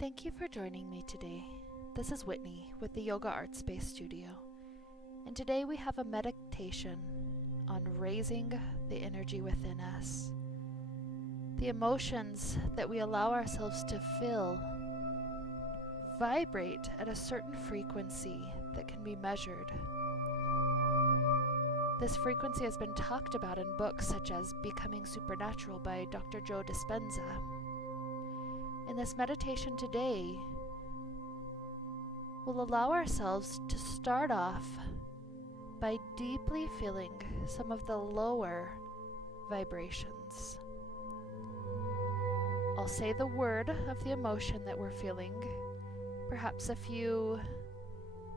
Thank you for joining me today. This is Whitney with the Yoga Art Space Studio, and today we have a meditation on raising the energy within us. The emotions that we allow ourselves to feel vibrate at a certain frequency that can be measured. This frequency has been talked about in books such as Becoming Supernatural by Dr. Joe Dispenza. In this meditation today, we'll allow ourselves to start off by deeply feeling some of the lower vibrations. I'll say the word of the emotion that we're feeling, perhaps a few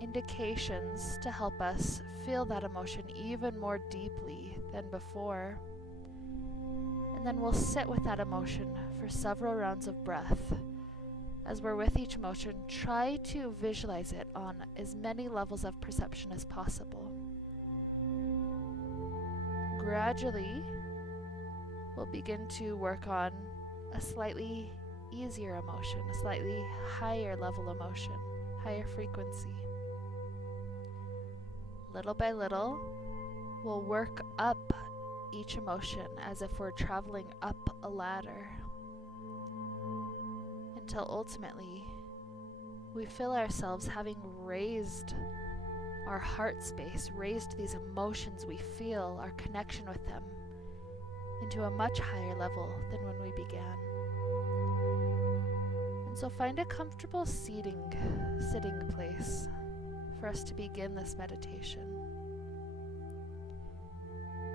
indications to help us feel that emotion even more deeply than before. And then we'll sit with that emotion for several rounds of breath. As we're with each emotion, try to visualize it on as many levels of perception as possible. Gradually, we'll begin to work on a slightly easier emotion, a slightly higher level emotion, higher frequency. Little by little, we'll work up each emotion as if we're traveling up a ladder, until ultimately we feel ourselves having raised our heart space, raised these emotions we feel, our connection with them, into a much higher level than when we began. And so find a comfortable sitting place for us to begin this meditation.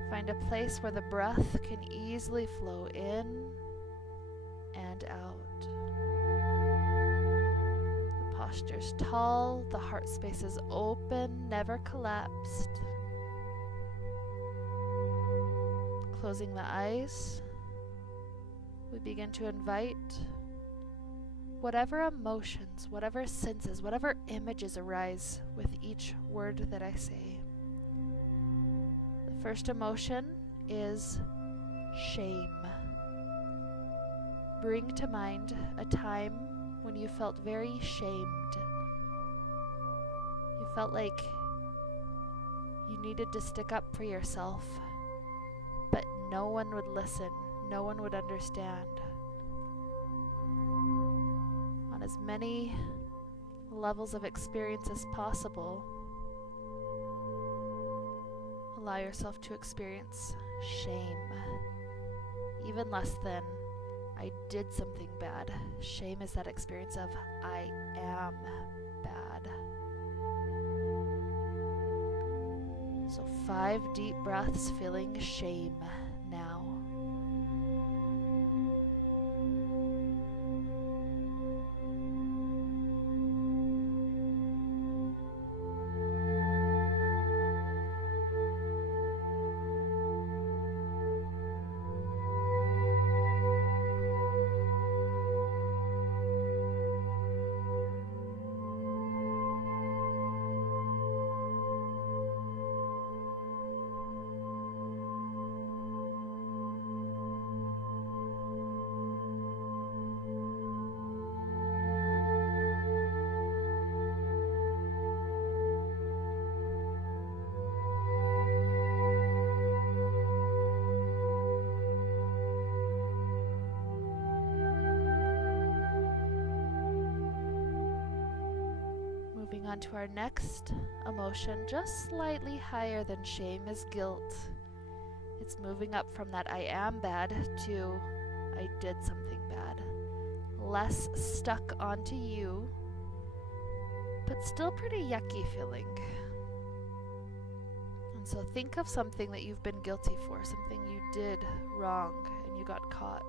Find a place where the breath can easily flow in and out. The posture's tall, the heart space is open, never collapsed. Closing the eyes, we begin to invite whatever emotions, whatever senses, whatever images arise with each word that I say. The first emotion is shame. Bring to mind a time when you felt very shamed. You felt like you needed to stick up for yourself, but no one would listen, no one would understand. On as many levels of experience as possible, allow yourself to experience shame. Even less than I did something bad. Shame is that experience of I am bad. So 5 deep breaths feeling shame now. Moving on to our next emotion, just slightly higher than shame, is guilt. It's moving up from that I am bad to I did something bad. Less stuck onto you, but still pretty yucky feeling. And so think of something that you've been guilty for, something you did wrong and you got caught.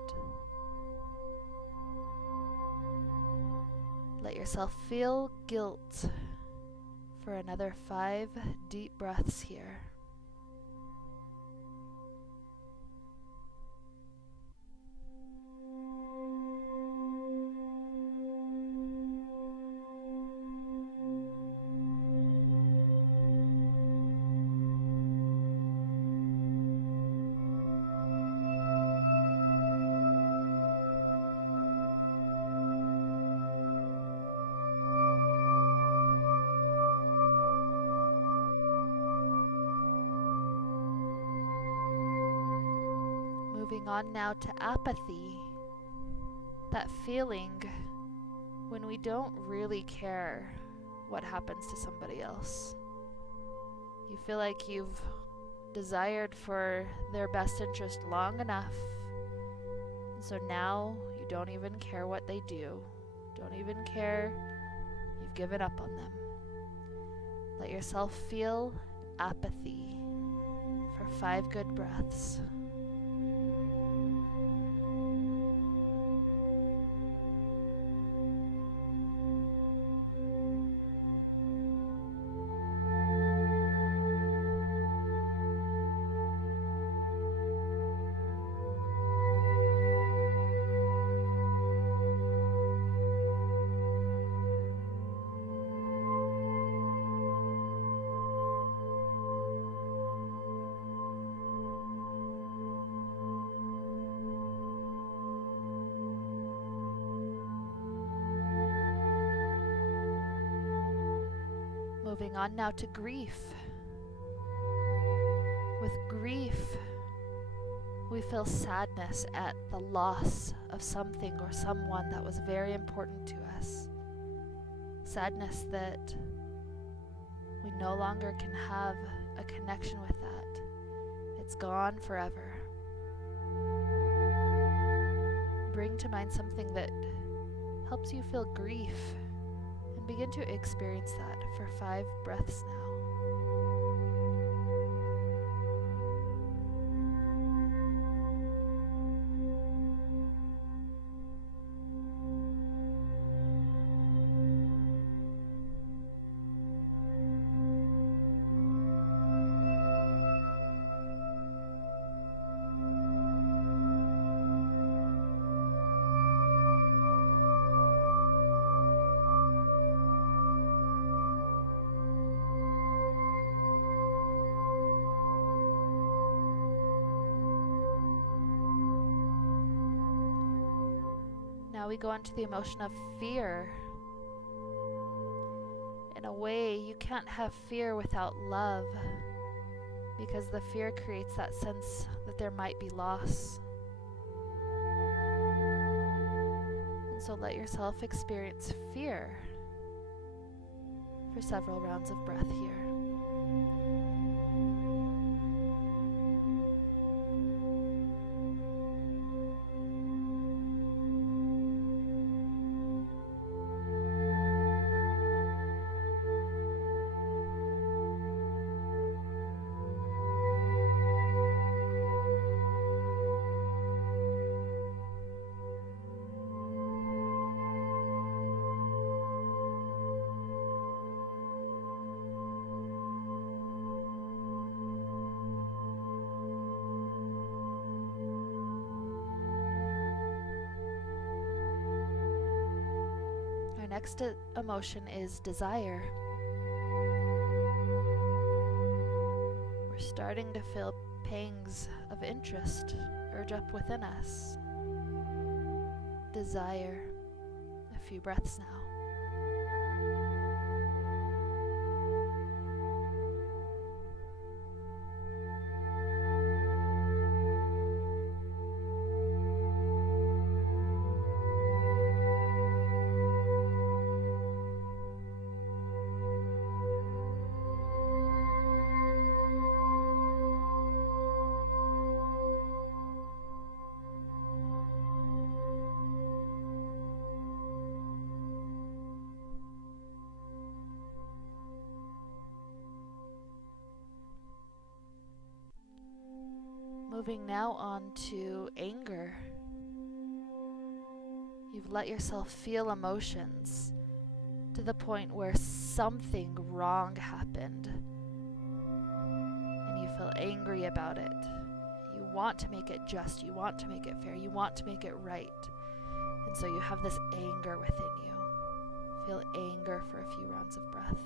Let yourself feel guilt for another 5 deep breaths here. Moving on now to apathy, that feeling when we don't really care what happens to somebody else. You feel like you've desired for their best interest long enough, and so now you don't even care what they do, don't even care, you've given up on them. Let yourself feel apathy for 5 good breaths. Moving on now to grief. With grief, we feel sadness at the loss of something or someone that was very important to us. Sadness that we no longer can have a connection with that. It's gone forever. Bring to mind something that helps you feel grief and begin to experience that for 5 breaths now. Now we go on to the emotion of fear. In a way, you can't have fear without love, because the fear creates that sense that there might be loss. And so let yourself experience fear for several rounds of breath here. Next emotion is desire. We're starting to feel pangs of interest urge up within us. Desire. A few breaths now. Moving now on to anger. You've let yourself feel emotions to the point where something wrong happened and you feel angry about it. You want to make it just, you want to make it fair, you want to make it right. And so you have this anger within you. Feel anger for a few rounds of breath.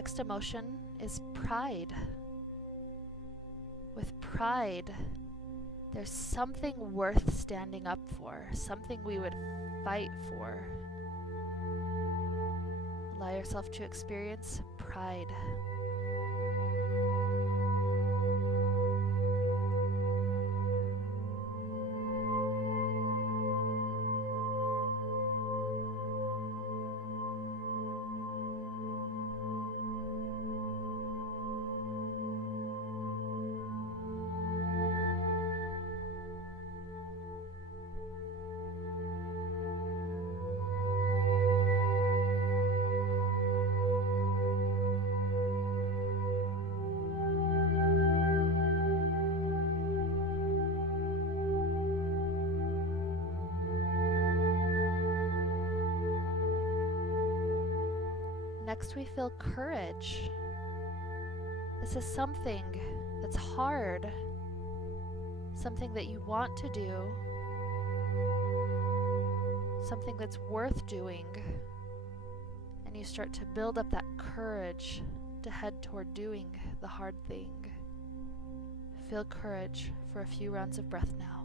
next emotion is pride. With pride, there's something worth standing up for, something we would fight for. Allow yourself to experience pride. Next, we feel courage. This is something that's hard, something that you want to do, something that's worth doing, and you start to build up that courage to head toward doing the hard thing. Feel courage for a few rounds of breath now.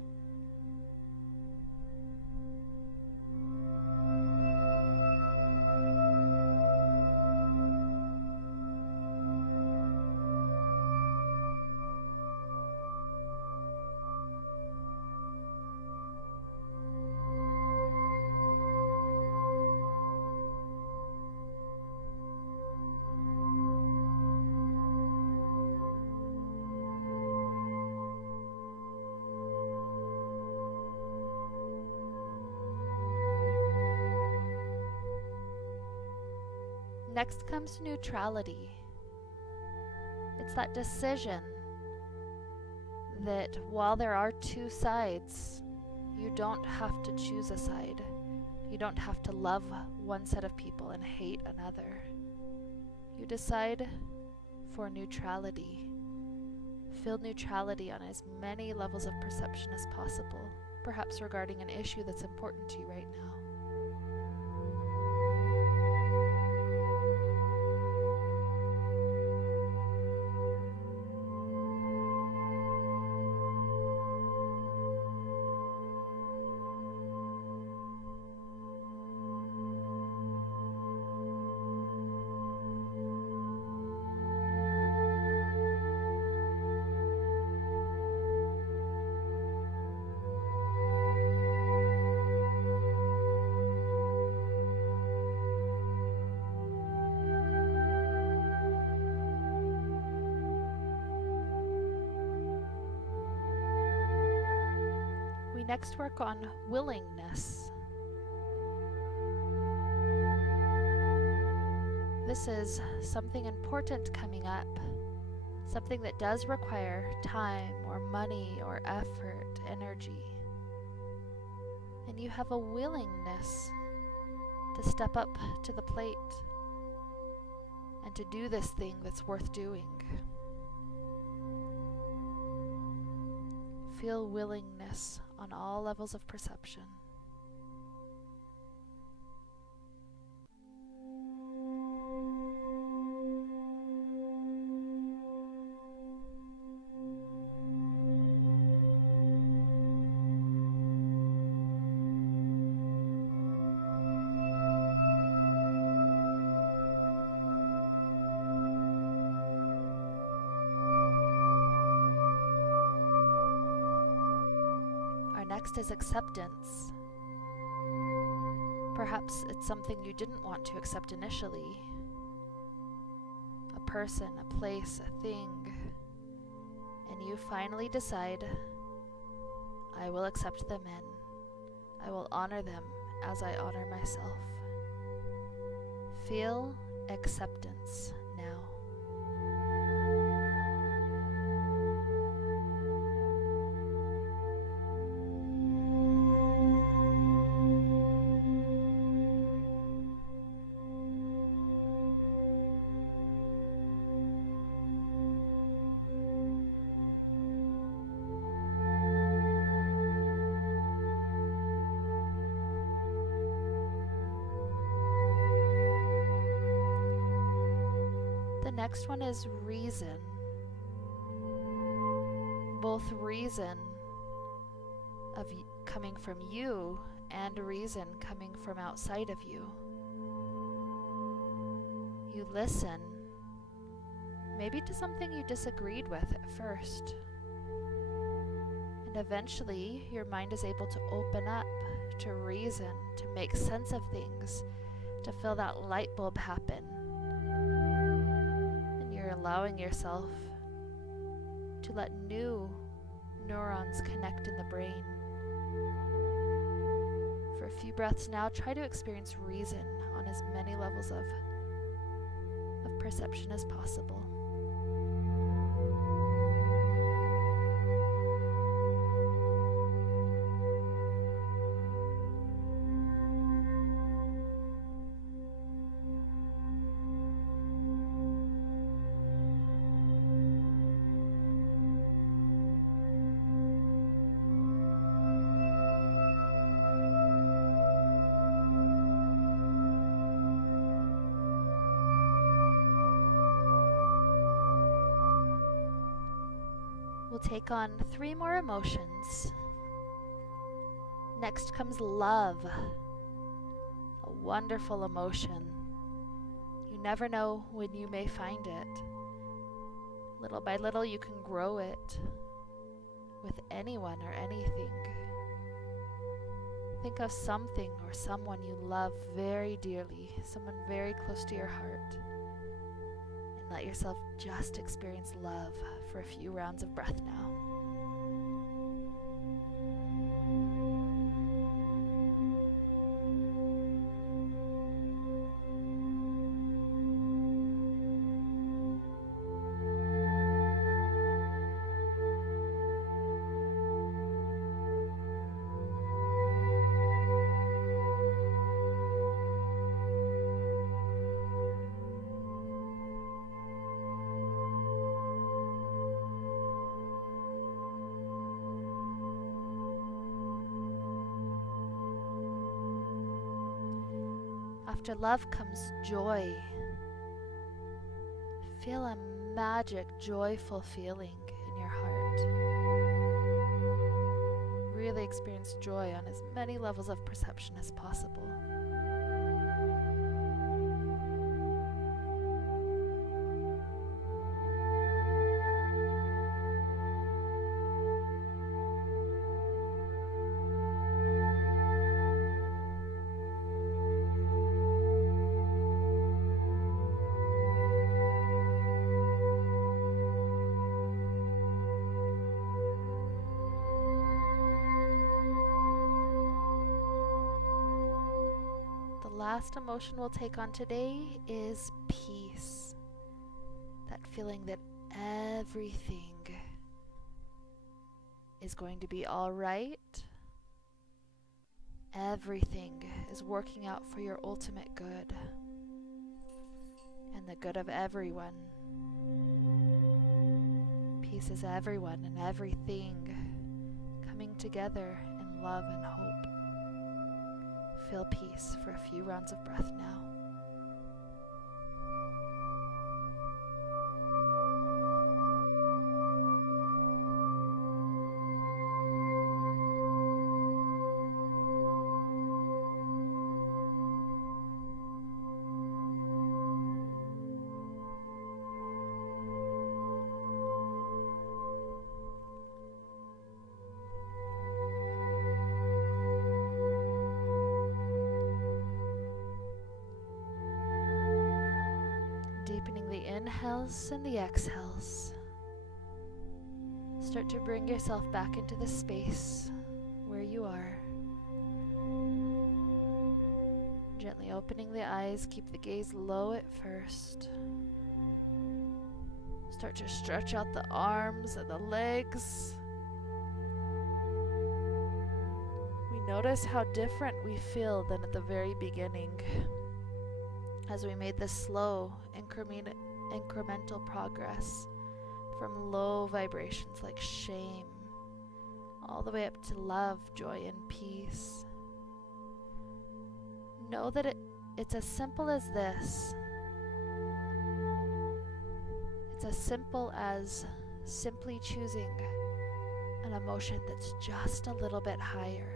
Next comes neutrality. It's that decision that while there are two sides, you don't have to choose a side. You don't have to love one set of people and hate another. You decide for neutrality. Feel neutrality on as many levels of perception as possible, perhaps regarding an issue that's important to you right now. Next, work on willingness. This is something important coming up, something that does require time or money or effort, energy. And you have a willingness to step up to the plate and to do this thing that's worth doing. Feel willingness on all levels of perception. Next is acceptance. Perhaps it's something you didn't want to accept initially. A person, a place, a thing. And you finally decide, I will accept them in. I will honor them as I honor myself. Feel acceptance now. next one is reason. Both reason of coming from you and reason coming from outside of you. You listen, maybe to something you disagreed with at first. And eventually, your mind is able to open up to reason, to make sense of things, to feel that light bulb happen. And you're allowing yourself to let new neurons connect in the brain. For a few breaths now, try to experience reason on as many levels of perception as possible. We'll take on 3 more emotions. Next comes love, a wonderful emotion. You never know when you may find it. Little by little, you can grow it with anyone or anything. Think of something or someone you love very dearly, someone very close to your heart. Let yourself just experience love for a few rounds of breath now. After love comes joy. Feel a magic, joyful feeling in your heart. Really experience joy on as many levels of perception as possible. Last emotion we'll take on today is peace. That feeling that everything is going to be all right. Everything is working out for your ultimate good and the good of everyone. Peace is everyone and everything coming together in love and hope. Feel peace for a few rounds of breath now. Deepening the inhales and the exhales. Start to bring yourself back into the space where you are. Gently opening the eyes, keep the gaze low at first. Start to stretch out the arms and the legs. We notice how different we feel than at the very beginning, as we made this slow, incremental progress from low vibrations like shame all the way up to love, joy, and peace. Know that it's as simple as this. It's as simple as simply choosing an emotion that's just a little bit higher,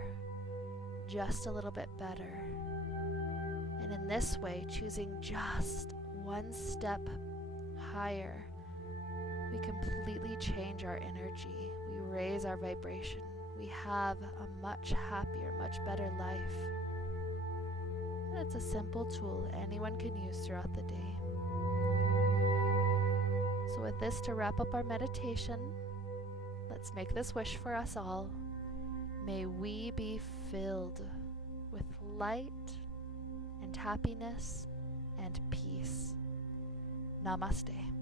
just a little bit better. And in this way, choosing just one step higher, we completely change our energy. We raise our vibration. We have a much happier, much better life. And it's a simple tool anyone can use throughout the day. So with this, to wrap up our meditation, let's make this wish for us all. May we be filled with light and happiness and peace. Namaste.